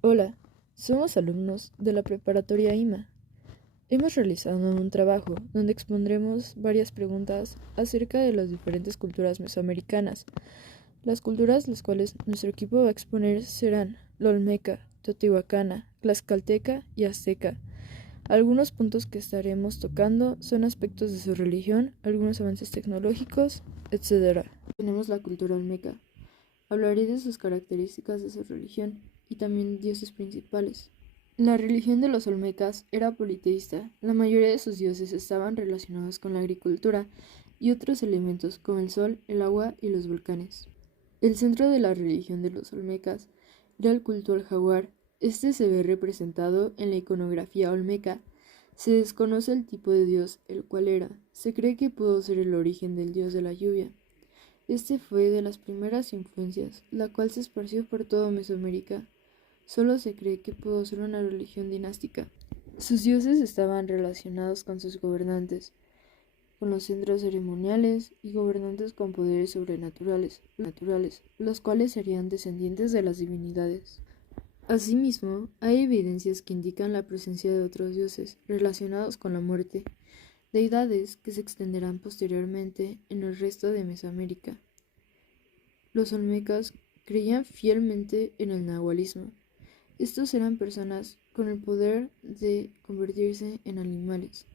Hola, somos alumnos de la preparatoria IMA. Hemos realizado un trabajo donde expondremos varias preguntas acerca de las diferentes culturas mesoamericanas. Las culturas las cuales nuestro equipo va a exponer serán la olmeca, teotihuacana, tlaxcalteca y azteca. Algunos puntos que estaremos tocando son aspectos de su religión, algunos avances tecnológicos, etc. Tenemos la cultura olmeca. Hablaré de sus características de su religión y también dioses principales. La religión de los olmecas era politeísta. La mayoría de sus dioses estaban relacionados con la agricultura y otros elementos como el sol, el agua y los volcanes. El centro de la religión de los olmecas era el culto al jaguar. Este se ve representado en la iconografía olmeca. Se desconoce el tipo de dios el cual era. Se cree que pudo ser el origen del dios de la lluvia. Este fue de las primeras influencias, la cual se esparció por toda Mesoamérica. Solo se cree que pudo ser una religión dinástica. Sus dioses estaban relacionados con sus gobernantes, con los centros ceremoniales y gobernantes con poderes sobrenaturales, los cuales serían descendientes de las divinidades. Asimismo, hay evidencias que indican la presencia de otros dioses relacionados con la muerte, deidades que se extenderán posteriormente en el resto de Mesoamérica. Los olmecas creían fielmente en el nahualismo. Estos eran personas con el poder de convertirse en animales.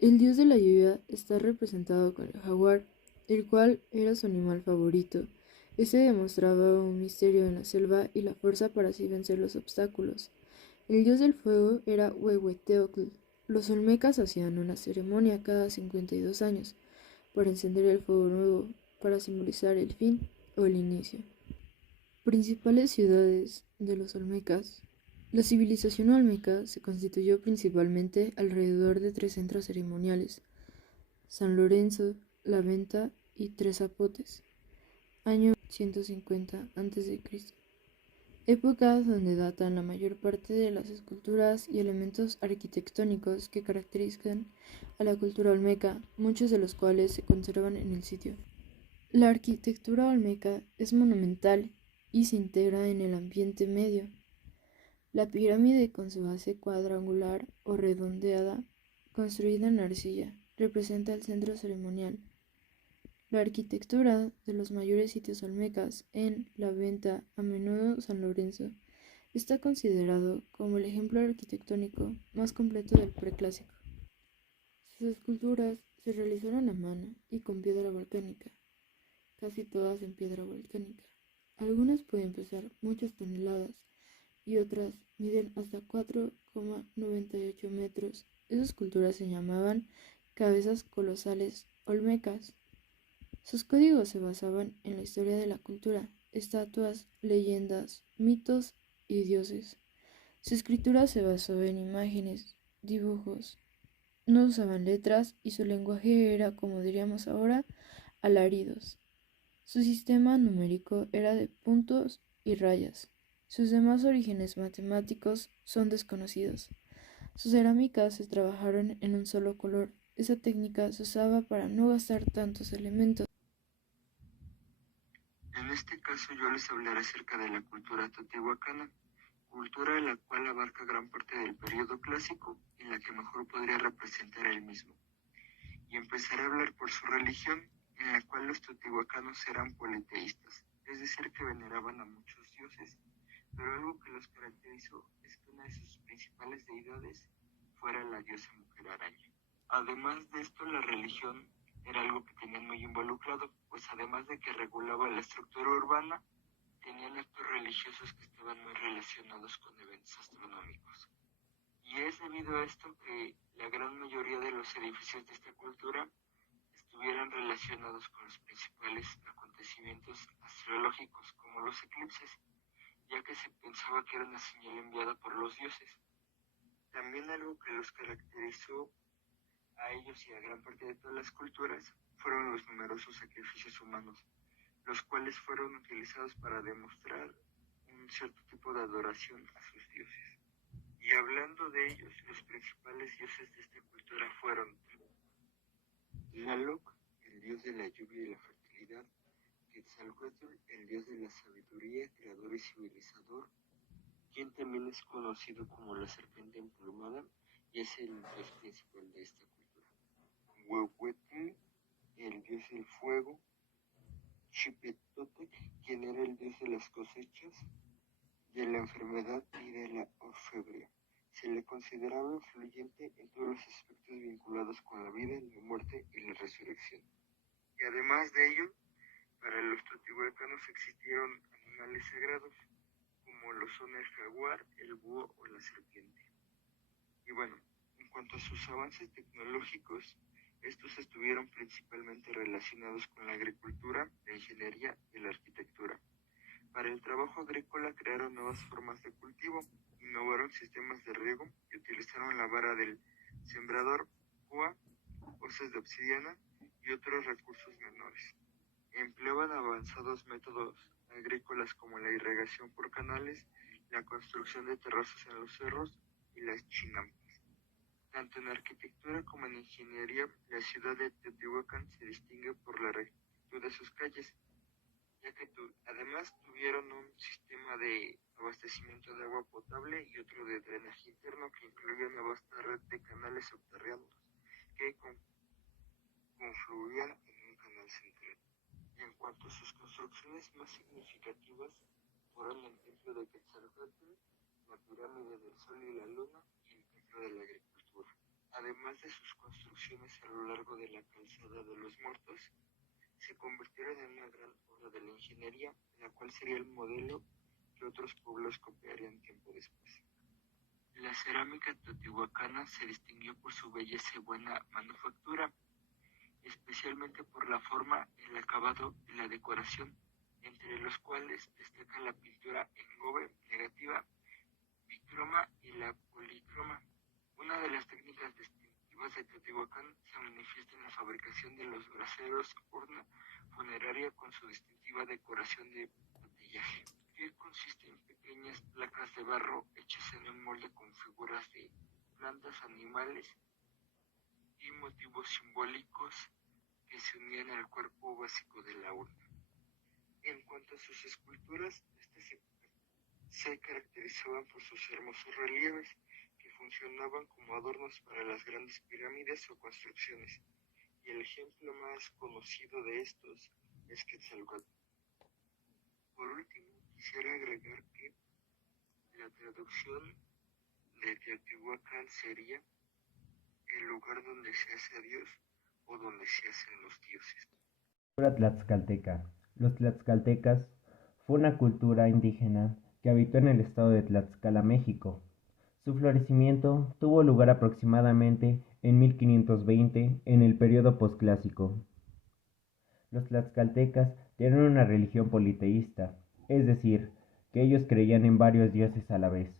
El dios de la lluvia está representado con el jaguar, el cual era su animal favorito. Este demostraba un misterio en la selva y la fuerza para así vencer los obstáculos. El dios del fuego era Huehueteotl. Los olmecas hacían una ceremonia cada 52 años para encender el fuego nuevo, para simbolizar el fin o el inicio. Principales ciudades de los olmecas. La civilización olmeca se constituyó principalmente alrededor de tres centros ceremoniales: San Lorenzo, La Venta y Tres Zapotes, año 150 a.C., época donde datan la mayor parte de las esculturas y elementos arquitectónicos que caracterizan a la cultura olmeca, muchos de los cuales se conservan en el sitio. La arquitectura olmeca es monumental y se integra en el ambiente medio. La pirámide con su base cuadrangular o redondeada, construida en arcilla, representa el centro ceremonial. La arquitectura de los mayores sitios olmecas en La Venta, a menudo San Lorenzo, está considerado como el ejemplo arquitectónico más completo del preclásico. Sus esculturas se realizaron a mano y con piedra volcánica, casi todas en piedra volcánica. Algunas pueden pesar muchas toneladas y otras miden hasta 4,98 metros. Esas esculturas se llamaban cabezas colosales olmecas. Sus códigos se basaban en la historia de la cultura, estatuas, leyendas, mitos y dioses. Su escritura se basó en imágenes, dibujos. No usaban letras y su lenguaje era, como diríamos ahora, alaridos. Su sistema numérico era de puntos y rayas. Sus demás orígenes matemáticos son desconocidos. Sus cerámicas se trabajaron en un solo color. Esa técnica se usaba para no gastar tantos elementos. En este caso yo les hablaré acerca de la cultura teotihuacana, cultura la cual abarca gran parte del periodo clásico y la que mejor podría representar el mismo. Y empezaré a hablar por su religión, en la cual los teotihuacanos eran politeístas, es decir, que veneraban a muchos dioses, pero algo que los caracterizó es que una de sus principales deidades fuera la diosa mujer araña. Además de esto, la religión era algo que tenían muy involucrado, pues además de que regulaba la estructura urbana, tenían actos religiosos que estaban muy relacionados con eventos astronómicos. Y es debido a esto que la gran mayoría de los edificios de esta cultura estuvieran relacionados con los principales acontecimientos astrológicos, como los eclipses, ya que se pensaba que era una señal enviada por los dioses. También algo que los caracterizó a ellos y a gran parte de todas las culturas fueron los numerosos sacrificios humanos, los cuales fueron utilizados para demostrar un cierto tipo de adoración a sus dioses. Y hablando de ellos, los principales dioses de esta cultura fueron Tlaloc, el dios de la lluvia y la fertilidad; Quetzalcóatl, el dios de la sabiduría, creador y civilizador; quien también es conocido como la serpiente emplumada y es el dios principal de esta cultura. Huehuetl, el dios del fuego. Xipetotec, quien era el dios de las cosechas, de la enfermedad y de la orfebrería. Se le consideraba influyente en todos los aspectos vinculados con la vida, la muerte y la resurrección. Y además de ello, para los teotihuacanos existieron animales sagrados, como lo son el jaguar, el búho o la serpiente. Y bueno, en cuanto a sus avances tecnológicos, estos estuvieron principalmente relacionados con la agricultura, la ingeniería y la arquitectura. Para el trabajo agrícola crearon nuevas formas de cultivo, innovaron sistemas de riego y utilizaron la vara del sembrador, púa, hoces de obsidiana y otros recursos menores. Empleaban avanzados métodos agrícolas como la irrigación por canales, la construcción de terrazas en los cerros y las chinampas. Tanto en arquitectura como en ingeniería, la ciudad de Teotihuacán se distingue por la rectitud de sus calles, ya que además tuvieron un sistema de abastecimiento de agua potable y otro de drenaje interno que incluía una vasta red de canales subterráneos que confluían en un canal central. En cuanto a sus construcciones más significativas, fueron el templo de Quetzalcóatl, la pirámide del Sol y la Luna y el templo de la agricultura. Además de sus construcciones a lo largo de la calzada de los Muertos, se convirtieron en una gran obra de la ingeniería, la cual sería el modelo que otros pueblos copiarían tiempo después. La cerámica teotihuacana se distinguió por su belleza y buena manufactura, especialmente por la forma, el acabado y la decoración, entre los cuales destaca la pintura en gobe, negativa, bicroma y la policroma. Una de las técnicas distintivas de Teotihuacán se manifiesta en la fabricación de los braseros urna funeraria con su distintiva decoración de patillaje, que consiste en pequeñas placas de barro hechas en un molde con figuras de plantas, animales y motivos simbólicos que se unían al cuerpo básico de la urna. En cuanto a sus esculturas, estas se caracterizaban por sus hermosos relieves, que funcionaban como adornos para las grandes pirámides o construcciones, y el ejemplo más conocido de estos es Quetzalcóatl. Por último, quisiera agregar que la traducción de Teotihuacán sería el lugar donde se hace a Dios o donde se hacen los dioses. Cultura tlaxcalteca. Los tlaxcaltecas fue una cultura indígena que habitó en el estado de Tlaxcala, México. Su florecimiento tuvo lugar aproximadamente en 1520 en el periodo posclásico. Los tlaxcaltecas tienen una religión politeísta, es decir, que ellos creían en varios dioses a la vez.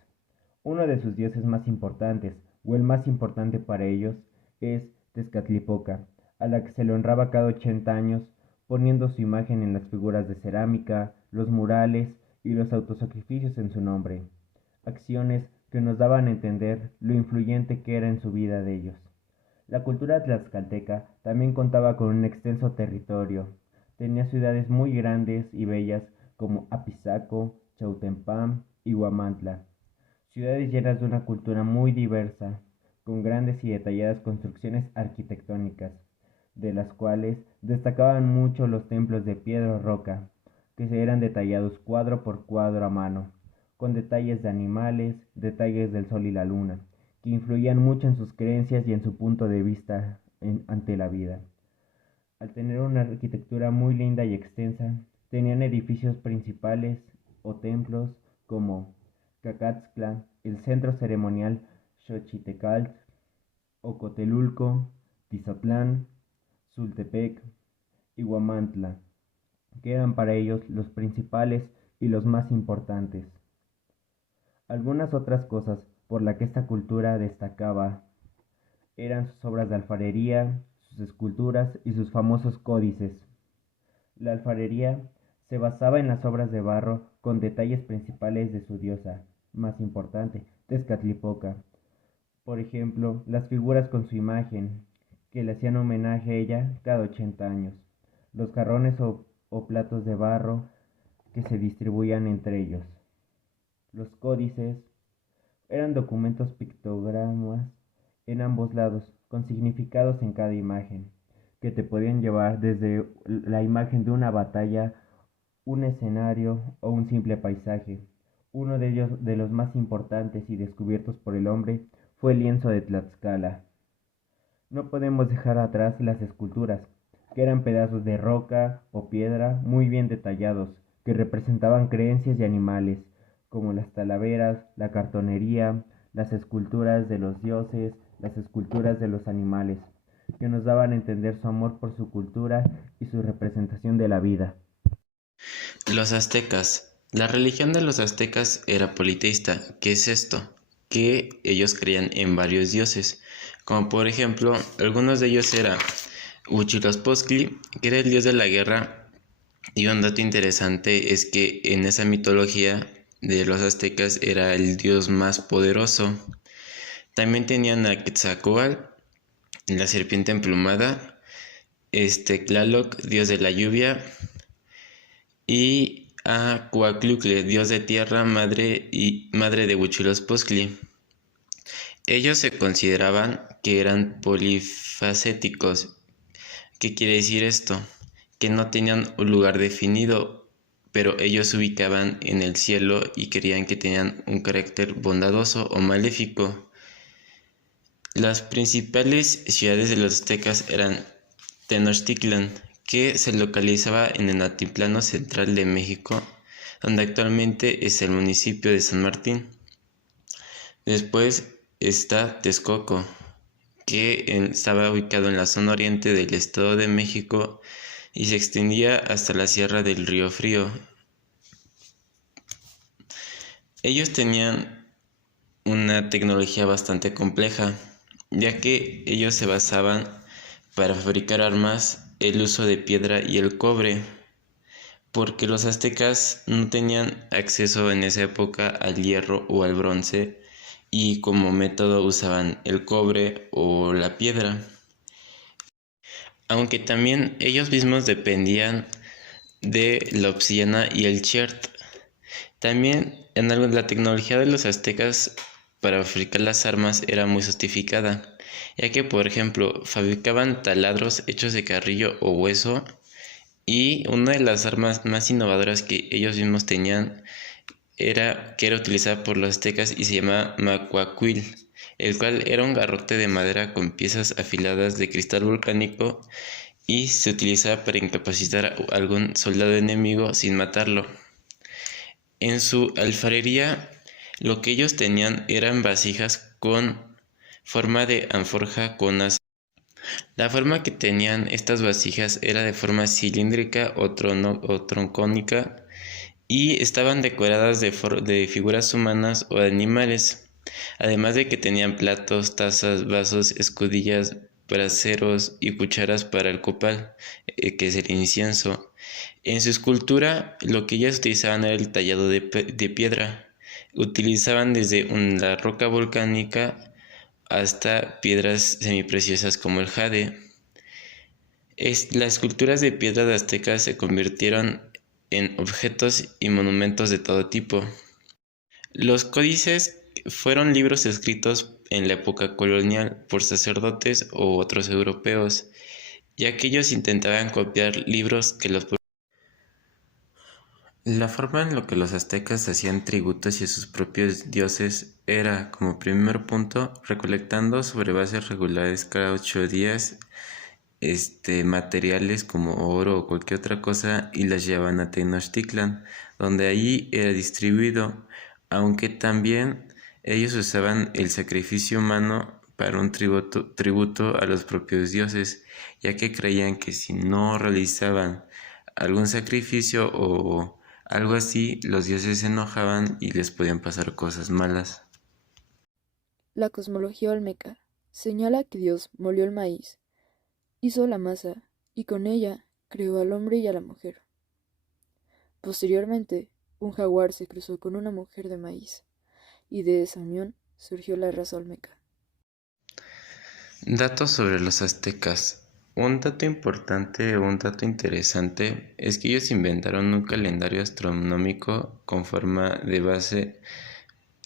Uno de sus dioses más importantes, o el más importante para ellos, es Tezcatlipoca, a la que se le honraba cada 80 años, poniendo su imagen en las figuras de cerámica, los murales y los autosacrificios en su nombre, acciones que nos daban a entender lo influyente que era en su vida de ellos. La cultura tlaxcalteca también contaba con un extenso territorio. Tenía ciudades muy grandes y bellas como Apizaco, Chautempán y Huamantla, ciudades llenas de una cultura muy diversa, con grandes y detalladas construcciones arquitectónicas, de las cuales destacaban mucho los templos de piedra o roca, que se eran detallados cuadro por cuadro a mano, con detalles de animales, detalles del sol y la luna, que influían mucho en sus creencias y en su punto de vista ante la vida. Al tener una arquitectura muy linda y extensa, tenían edificios principales o templos como Cacaxtla, el centro ceremonial Xochitecalt, Ocotelulco, Tizatlán, Sultepec y Huamantla, que eran para ellos los principales y los más importantes. Algunas otras cosas por las que esta cultura destacaba eran sus obras de alfarería, sus esculturas y sus famosos códices. La alfarería se basaba en las obras de barro con detalles principales de su diosa más importante, Tezcatlipoca. Por ejemplo, las figuras con su imagen, que le hacían homenaje a ella cada 80 años, los jarrones o platos de barro que se distribuían entre ellos. Los códices eran documentos pictogramas en ambos lados, con significados en cada imagen, que te podían llevar desde la imagen de una batalla, un escenario o un simple paisaje. Uno de ellos, de los más importantes y descubiertos por el hombre, fue el lienzo de Tlaxcala. No podemos dejar atrás las esculturas, que eran pedazos de roca o piedra muy bien detallados, que representaban creencias de animales, como las talaveras, la cartonería, las esculturas de los dioses, las esculturas de los animales, que nos daban a entender su amor por su cultura y su representación de la vida. Los aztecas. La religión de los aztecas era politeísta. ¿Qué es esto? Que ellos creían en varios dioses, como por ejemplo, algunos de ellos era Huitzilopochtli, que era el dios de la guerra, y un dato interesante es que en esa mitología de los aztecas era el dios más poderoso. También tenían a Quetzalcóatl, la serpiente emplumada, Tlaloc, dios de la lluvia, y a Coatlicue, dios de tierra, madre de Huitzilopochtli. Ellos se consideraban que eran polifacéticos. ¿Qué quiere decir esto? Que no tenían un lugar definido, pero ellos se ubicaban en el cielo y creían que tenían un carácter bondadoso o maléfico. Las principales ciudades de los aztecas eran Tenochtitlan, que se localizaba en el altiplano central de México, donde actualmente es el municipio de San Martín. Después está Texcoco, que estaba ubicado en la zona oriente del Estado de México y se extendía hasta la Sierra del Río Frío. Ellos tenían una tecnología bastante compleja, ya que ellos se basaban para fabricar armas el uso de piedra y el cobre, porque los aztecas no tenían acceso en esa época al hierro o al bronce, y como método usaban el cobre o la piedra. Aunque también ellos mismos dependían de la obsidiana y el chert. También la tecnología de los aztecas para fabricar las armas era muy sofisticada, ya que por ejemplo fabricaban taladros hechos de carrillo o hueso, y una de las armas más innovadoras que ellos mismos tenían era utilizada por los aztecas y se llamaba macuacuil, el cual era un garrote de madera con piezas afiladas de cristal volcánico y se utilizaba para incapacitar a algún soldado enemigo sin matarlo. En su alfarería, lo que ellos tenían eran vasijas con forma de alforja con asa. La forma que tenían estas vasijas era de forma cilíndrica o troncónica, y estaban decoradas de figuras humanas o de animales, además de que tenían platos, tazas, vasos, escudillas, braseros y cucharas para el copal, que es el incienso. En su escultura, lo que ellas utilizaban era el tallado de piedra. Utilizaban desde la roca volcánica hasta piedras semipreciosas como el jade. Las esculturas de piedra de aztecas se convirtieron en objetos y monumentos de todo tipo. Los códices fueron libros escritos en la época colonial por sacerdotes u otros europeos, ya que ellos intentaban copiar libros que los... La forma en la que los aztecas hacían tributos y a sus propios dioses era, como primer punto, recolectando sobre bases regulares cada 8 días materiales como oro o cualquier otra cosa, y las llevaban a Tenochtitlan, donde allí era distribuido, aunque también ellos usaban el sacrificio humano para un tributo a los propios dioses, ya que creían que si no realizaban algún sacrificio o algo así, los dioses se enojaban y les podían pasar cosas malas. La cosmología olmeca señala que Dios molió el maíz, hizo la masa y con ella creó al hombre y a la mujer. Posteriormente, un jaguar se cruzó con una mujer de maíz, y de esa unión surgió la raza olmeca. Datos sobre los aztecas. Un dato importante o un dato interesante es que ellos inventaron un calendario astronómico con forma de base,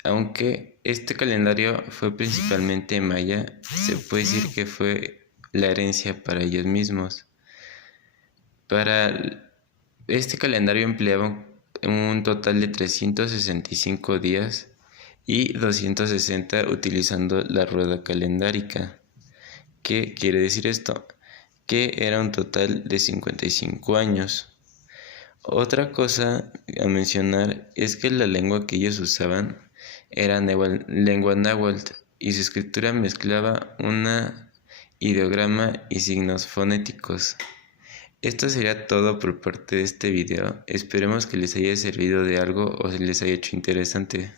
aunque este calendario fue principalmente maya, se puede decir que fue la herencia para ellos mismos. Para este calendario empleaba un total de 365 días y 260 utilizando la rueda calendárica. ¿Qué quiere decir esto? Que era un total de 55 años. Otra cosa a mencionar es que la lengua que ellos usaban era lengua náhuatl y su escritura mezclaba una ideograma y signos fonéticos. Esto sería todo por parte de este video. Esperemos que les haya servido de algo o se les haya hecho interesante.